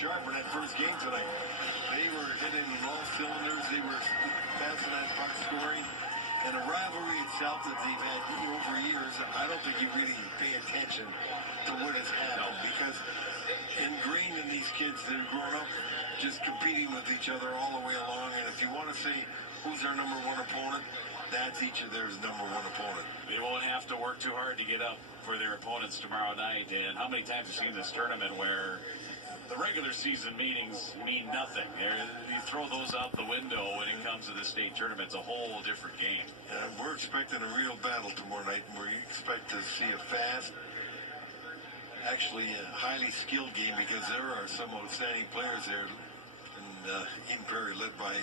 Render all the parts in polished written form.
sharp in that first game tonight. They were hitting on all cylinders. They were passing that puck, scoring. And the rivalry itself that they've had over years, I don't think you really pay attention to what has happened because ingrained in these kids that have grown up just competing with each other all the way along. And if you want to say who's their number one opponent, that's each of theirs number one opponent. They won't have to work too hard to get up for their opponents tomorrow night. And how many times have you seen this tournament where the regular season meetings mean nothing? You throw those out the window when it comes to the state tournament. It's a whole different game. And we're expecting a real battle tomorrow night, and we expect to see a fast, actually a highly skilled game because there are some outstanding players there. And Eden Prairie led by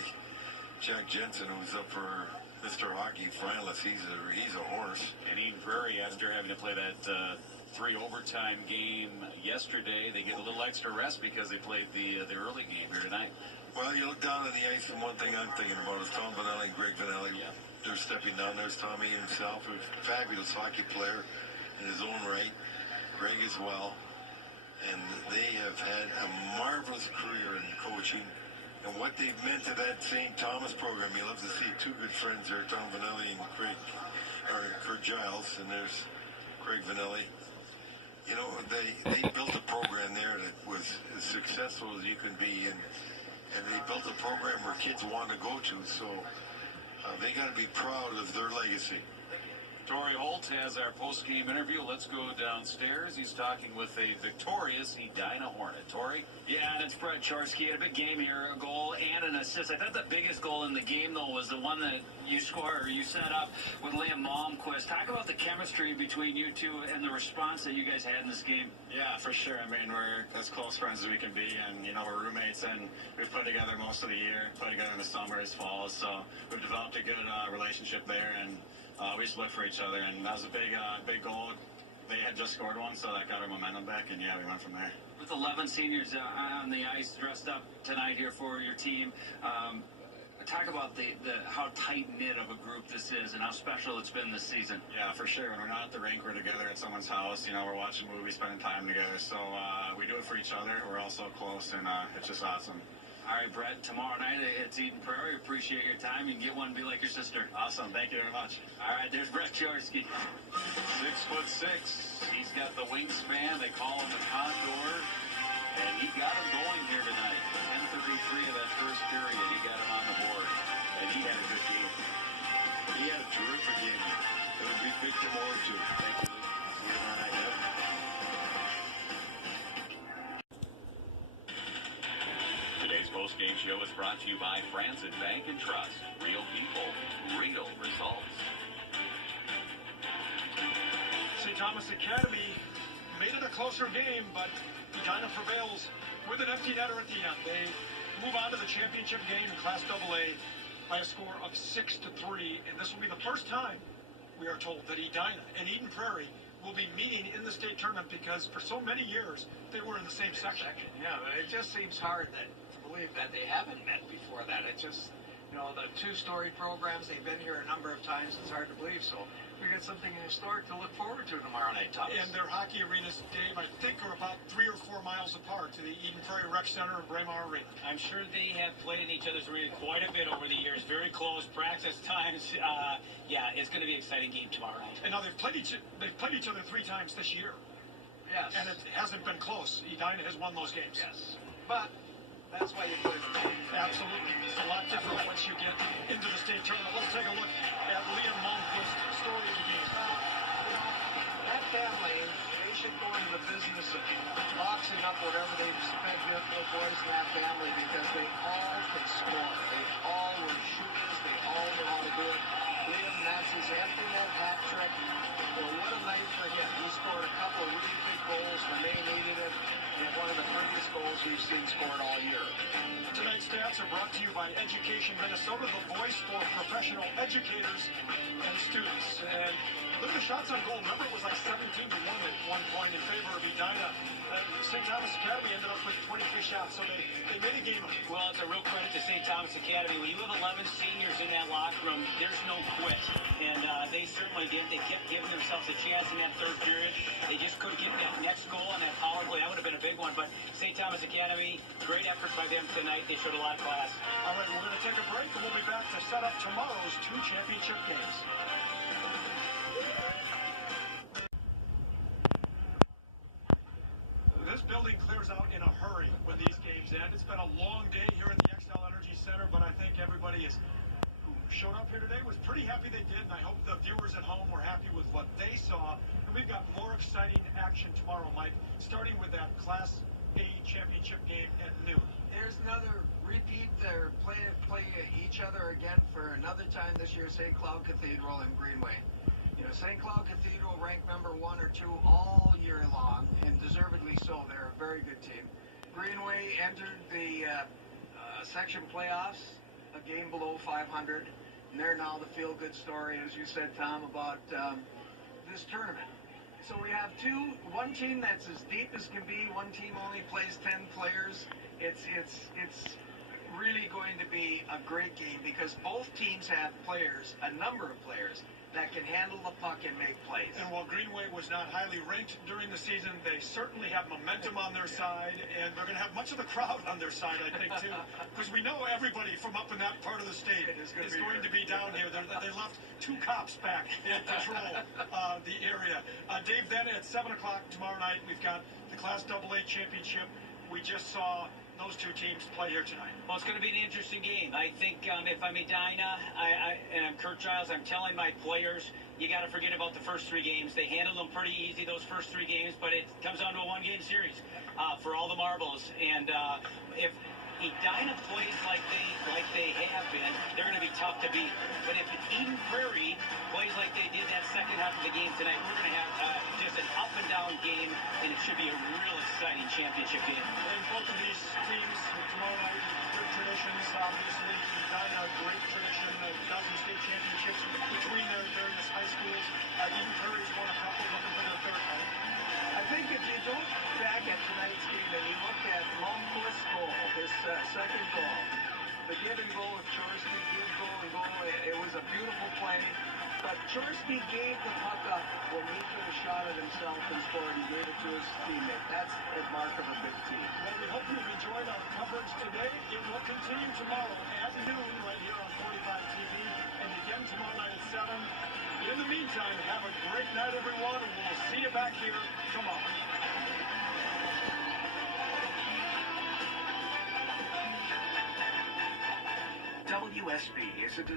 Jack Jensen, who's up for Mr. Hockey finalist. He's a horse. And Eden Prairie, after having to play that 3 overtime game yesterday, they get a little extra rest because they played the early game here tonight. Well, you look down on the ice, and one thing I'm thinking about is Tom Vanelli and Greg Vanelli. Yeah. They're stepping down. There's Tommy himself, who's a fabulous hockey player in his own right. Greg as well. And they have had a marvelous career in coaching. And what they've meant to that St. Thomas program, you love to see two good friends there, Tom Vanelli and Kurt Giles, and there's Craig Vanelli. You know, they built a program there that was as successful as you can be, and they built a program where kids want to go to, so they got to be proud of their legacy. Torrey Holt has our post-game interview. Let's go downstairs. He's talking with a victorious Edina Hornet. Torrey? Yeah, and it's Brett Charsky. Had a big game here, a goal and an assist. I thought the biggest goal in the game, though, was the one that you scored or you set up with Liam Malmquist. Talk about the chemistry between you two and the response that you guys had in this game. Yeah, for sure. I mean, we're as close friends as we can be, and, you know, we're roommates, and we've played together most of the year, played together in the summers, falls, so we've developed a good relationship there, and we just live for each other, and that was a big goal. They had just scored one, so that got our momentum back, and yeah, we went from there. With 11 seniors on the ice dressed up tonight here for your team, talk about the how tight-knit of a group this is and how special it's been this season. Yeah, for sure. When we're not at the rink, we're together at someone's house. You know, we're watching movies, spending time together. So we do it for each other. We're all so close, and it's just awesome. All right, Brett, tomorrow night it's Eden Prairie. Appreciate your time. You can get one and be like your sister. Awesome. Thank you very much. All right, there's Brett Charsky. 6'6". He's got the wingspan. They call him the Condor. And he got him going here tonight. 10:33 of that first period. He got him on the board. And he had a good game. He had a terrific game. It'll be big tomorrow, too. Thank you. See you tomorrow night. Today's post-game show is brought to you by Franzen Bank and Trust. Real people, real results. St. Thomas Academy made it a closer game, but Edina prevails with an empty netter at the end. They move on to the championship game in Class AA by a score of 6-3, and this will be the first time, we are told, that Edina and Eden Prairie will be meeting in the state tournament because for so many years they were in the same section. Yeah, but it just seems hard to believe that they haven't met before that. It just, you know, the two-story programs, they've been here a number of times. It's hard to believe. So we got something historic to look forward to tomorrow night, Thomas. And their hockey arenas, Dave, I think are about 3 or 4 miles apart to the Eden Prairie Rec Center and Braemar Arena. I'm sure they have played in each other's arena quite a bit over the years. Very close practice times. Yeah, it's going to be an exciting game tomorrow night. And now they've played each other 3 times this year. Yes. And it hasn't been close. Edina has won those games. Yes. But that's why you put it in the game. Absolutely. It's a lot different once you get into the state tournament. Let's take a look at Liam Malmquist's story of the game. That family, they should go into the business of boxing up whatever they've spent with the boys in that family because they all can score. They all were shooters. They all know how to do it. Liam, that's his empty net hat trick. Well, what a night for him. He scored a couple of really big goals when they needed it. And one of the prettiest goals we've seen scored all year. Tonight's stats are brought to you by Education Minnesota, the voice for professional educators and students. And look at the shots on goal. Remember, it was like 17-1 at one point in favor of Edina. St. Thomas Academy ended up with 23 shots, so they made a game of it. Well, it's a real credit to St. Thomas Academy. When you have 11 seniors in that locker room, there's no quit. And they certainly did. They kept giving themselves a chance in that third period. They just couldn't get that next goal on that power play. That would have been a big one. But St. Thomas Academy, great effort by them tonight. They showed a lot of class. All right, we're going to take a break, and we'll be back to set up tomorrow's 2 championship games. This building clears out in a hurry when these games end. It's been a long day here at the XL Energy Center, but I think everybody who showed up here today was pretty happy they did, and I hope the viewers at home were happy with what they saw. And we've got more exciting action tomorrow, Mike, starting with that Class A championship game at noon. There's another repeat. They're play each other again for another time this year. St. Cloud Cathedral and Greenway. You know, St. Cloud Cathedral ranked number 1 or 2 all year long, and deservedly so. They're a very good team. Greenway entered the section playoffs, a game below 500, and they're now the feel-good story, as you said, Tom, about this tournament. So we have one team that's as deep as can be. One team only plays 10 players. It's really going to be a great game because both teams have players, a number of players, that can handle the puck and make plays. And while Greenway was not highly ranked during the season, they certainly have momentum on their side, and they're going to have much of the crowd on their side, I think, too, because we know everybody from up in that part of the state is going to be down here. They left 2 cops back and patrol the area. Dave, then at 7 o'clock tomorrow night, we've got the Class AA Championship. We just saw those 2 teams play here tonight. Well, it's going to be an interesting game. I think if I'm Edina and I'm Kurt Giles, I'm telling my players, you got to forget about the first 3 games. They handled them pretty easy, those first 3 games, but it comes down to a 1-game series for all the marbles. And if Edina plays like they have been, they're going to be tough to beat. But if Eden Prairie plays like they did that second half of the game tonight, we're going to have just an up-and-down game, and it should be a real exciting championship game. And both of these teams tomorrow night, good traditions, obviously. Edina, great tradition of dozen state championships between their various high schools. Eden Prairie's won a couple, looking for their 3rd one. I think if you look back at tonight's game and you look at Longquist's goal, his second goal, the give and go of Chorsky, give, go, and go, it was a beautiful play. But Chorsky gave the puck up when he could have shot it himself and scored. He gave it to his teammate. That's a mark of a good team. Well, we hope you've enjoyed our coverage today. It will continue tomorrow at noon right here on 45 TV, and again tomorrow night at 7. In the meantime, have a great night, everyone, and we'll see you back here tomorrow. WSB is a